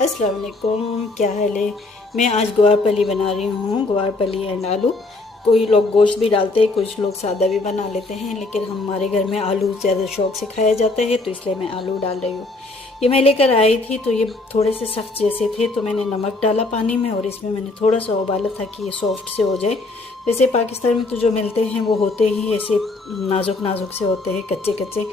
अस्सलाम वालेकुम, क्या हाल है। मैं आज ग्वारफली बना रही हूँ, ग्वारफली एंड आलू। कोई लोग गोश्त भी डालते हैं, कुछ लोग सादा भी बना लेते हैं, लेकिन हमारे घर में आलू ज़्यादा शौक से खाया जाता है, तो इसलिए मैं आलू डाल रही हूँ। ये मैं लेकर आई थी तो ये थोड़े से सख्त जैसे थे, तो मैंने नमक डाला पानी में और इसमें मैंने थोड़ा सा उबाला था कि ये सॉफ्ट से हो जाए। वैसे पाकिस्तान में तो जो मिलते हैं वो होते ही ऐसे नाजुक नाजुक से होते हैं, कच्चे कच्चे,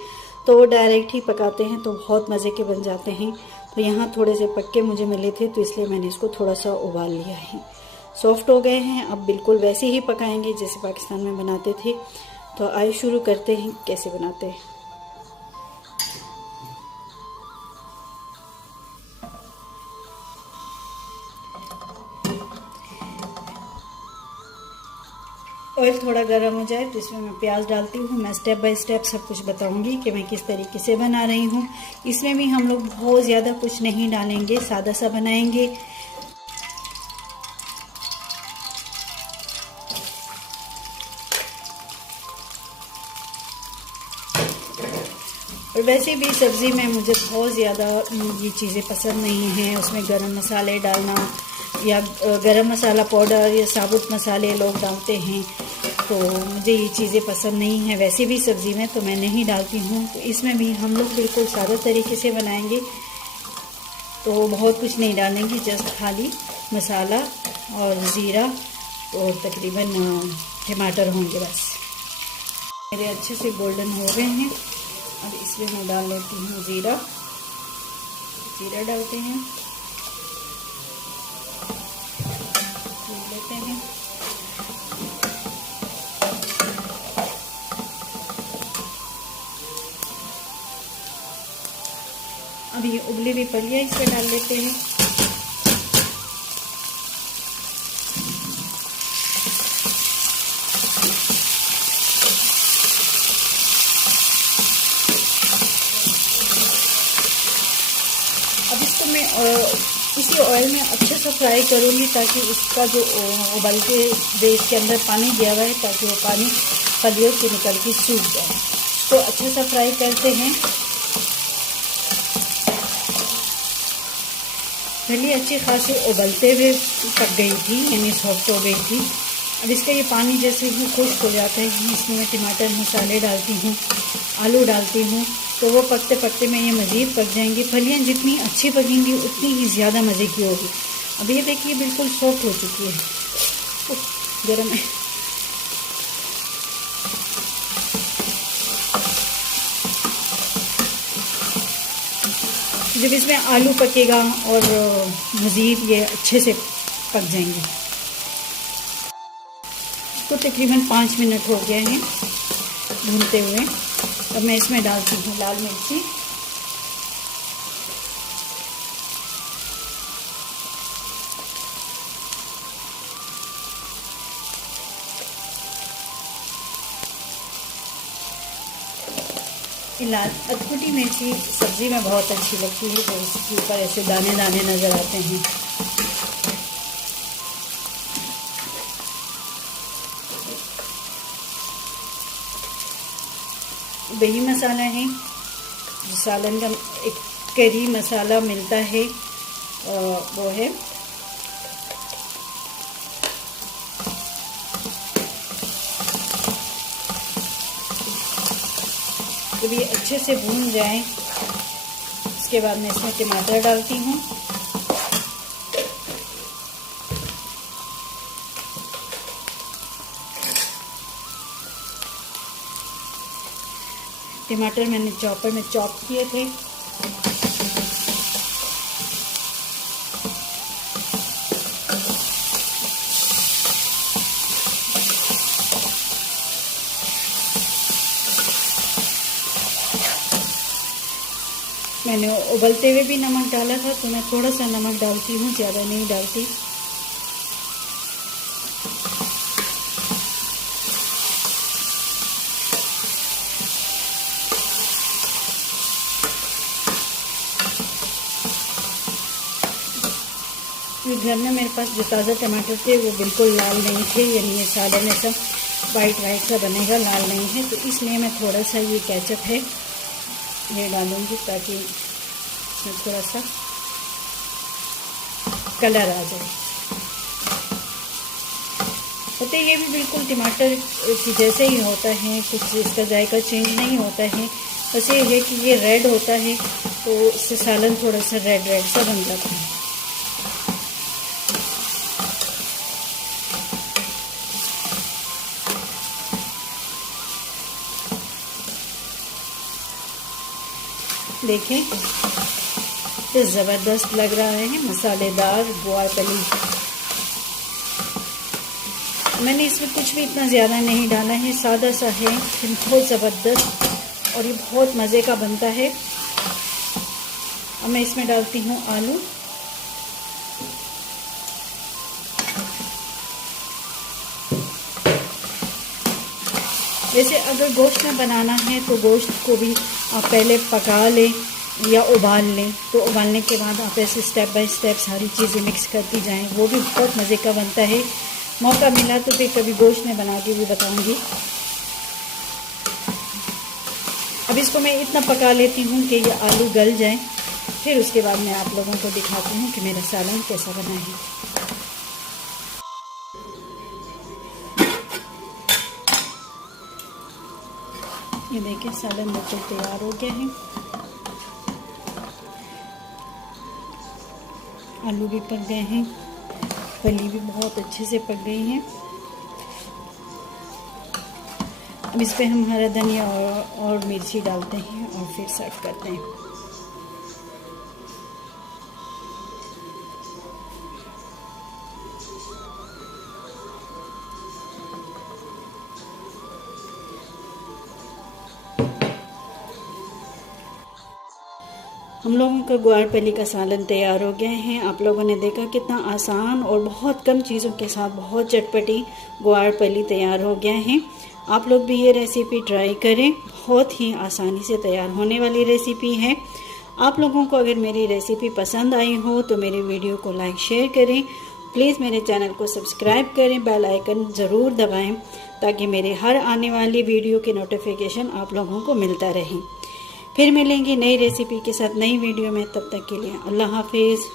तो वो डायरेक्ट ही पकाते हैं तो बहुत मज़े के बन जाते हैं। तो यहाँ थोड़े से पक्के मुझे मिले थे, तो इसलिए मैंने इसको थोड़ा सा उबाल लिया है। सॉफ्ट हो गए हैं, अब बिल्कुल वैसे ही पकाएंगे जैसे पाकिस्तान में बनाते थे। तो आइए शुरू करते हैं कैसे बनाते हैं। ऑयल थोड़ा गर्म हो जाए तो इसमें मैं प्याज डालती हूँ। मैं स्टेप बाय स्टेप सब कुछ बताऊंगी कि मैं किस तरीके से बना रही हूँ। इसमें भी हम लोग बहुत ज़्यादा कुछ नहीं डालेंगे, सादा सा बनाएंगे। और वैसे भी सब्ज़ी में मुझे बहुत ज़्यादा ये चीज़ें पसंद नहीं हैं, उसमें गरम मसाले डालना या गरम मसाला पाउडर या साबुत मसाले लोग डालते हैं, तो मुझे ये चीज़ें पसंद नहीं हैं वैसे भी सब्ज़ी में, तो मैं नहीं डालती हूँ। तो इसमें भी हम लोग बिल्कुल सादा तरीके से बनाएंगे, तो बहुत कुछ नहीं डालेंगे, जस्ट खाली मसाला और ज़ीरा और तकरीबन टमाटर होंगे बस। मेरे अच्छे से गोल्डन हो गए हैं। अब इसमें मैं डाल लेती हूँ ज़ीरा डालते हैं, भून लेते हैं। अब ये उबली हुई फलियाँ इसमें डाल लेते हैं। अब इसको मैं इसी ऑयल में अच्छे से फ्राई करूँगी, ताकि इसका जो उबल के जो इसके अंदर पानी दिया हुआ है, ताकि वो पानी फलियों से निकल के सूख जाए। तो अच्छे से फ्राई करते हैं। फली अच्छी खासी उबलते हुए पक गई थी, यानी सॉफ्ट हो गई थी। अब इसका ये पानी जैसे ही खुश्क हो जाता है, इसमें मैं टमाटर मसाले डालती हूँ, आलू डालती हूँ, तो वो पकते पकते में ये मज़ीद पक जाएंगी। फलियाँ जितनी अच्छी पकेंगी उतनी ही ज़्यादा मज़े की होगी। अब ये देखिए बिल्कुल सॉफ्ट हो चुकी है, गर्म है। जब इसमें आलू पकेगा और मज़ीद ये अच्छे से पक जाएंगे। तो तकरीबन 5 मिनट हो गए हैं भूनते हुए। अब मैं इसमें डालती हूँ लाल मिर्ची, लाल अधकुटी मिर्ची सब्ज़ी में बहुत अच्छी लगती है, तो इसके ऊपर ऐसे दाने दाने नज़र आते हैं। दही मसाला है, जो सालन का एक करी मसाला मिलता है, वो है। जब ये अच्छे से भून जाए उसके बाद मैं इसमें टमाटर डालती हूँ। टमाटर मैंने चॉपर में चॉप किए थे। मैंने उबलते हुए भी नमक डाला था, तो मैं थोड़ा सा नमक डालती हूँ, ज़्यादा नहीं डालती। घर में मेरे पास जो ताज़ा टमाटर थे वो बिल्कुल लाल नहीं थे, यानी ये सादा में सब वाइट वाइट सा बनेगा, लाल नहीं है, तो इसलिए मैं थोड़ा सा ये केचप है ये डालूँगी, ताकि इसमें थोड़ा सा कलर आ जाए। पता है ये भी बिल्कुल टमाटर की जैसे ही होता है, कुछ इसका जायका चेंज नहीं होता है। बस ये है कि ये रेड होता है तो इससे सालन थोड़ा सा रेड रेड सा बन जाता है। देखें तो ज़बरदस्त लग रहा है, मसालेदार ग्वारपली। मैंने इसमें कुछ भी इतना ज़्यादा नहीं डाला है, सादा सा है लेकिन बहुत ज़बरदस्त और ये बहुत मज़े का बनता है। अब मैं इसमें डालती हूँ आलू। वैसे अगर गोश्त में बनाना है तो गोश्त को भी आप पहले पका लें या उबाल लें, तो उबालने के बाद आप ऐसे स्टेप बाय स्टेप सारी चीज़ें मिक्स करती जाएं, वो भी बहुत मज़े का बनता है। मौका मिला तो फिर कभी गोश्त में बना के भी बताऊंगी। अब इसको मैं इतना पका लेती हूँ कि ये आलू गल जाए, फिर उसके बाद मैं आप लोगों को दिखाती हूँ कि मेरा सालन कैसा बना है। ये देखिए सालन बिल्कुल तैयार हो गया है। आलू भी पक गए हैं, फली भी बहुत अच्छे से पक गई हैं। अब इस पे हम हरा धनिया और मिर्ची डालते हैं और फिर सर्व करते हैं। हम लोगों का ग्वारपली का सालन तैयार हो गया है। आप लोगों ने देखा कितना आसान और बहुत कम चीज़ों के साथ बहुत चटपटी ग्वारपली तैयार हो गया है। आप लोग भी ये रेसिपी ट्राई करें, बहुत ही आसानी से तैयार होने वाली रेसिपी है। आप लोगों को अगर मेरी रेसिपी पसंद आई हो तो मेरे वीडियो को लाइक शेयर करें। प्लीज़ मेरे चैनल को सब्सक्राइब करें, बेल आइकन ज़रूर दबाएं ताकि मेरे हर आने वाली वीडियो की नोटिफिकेशन आप लोगों को मिलता रहे। फिर मिलेंगे नई रेसिपी के साथ नई वीडियो में, तब तक के लिए अल्लाह हाफिज़।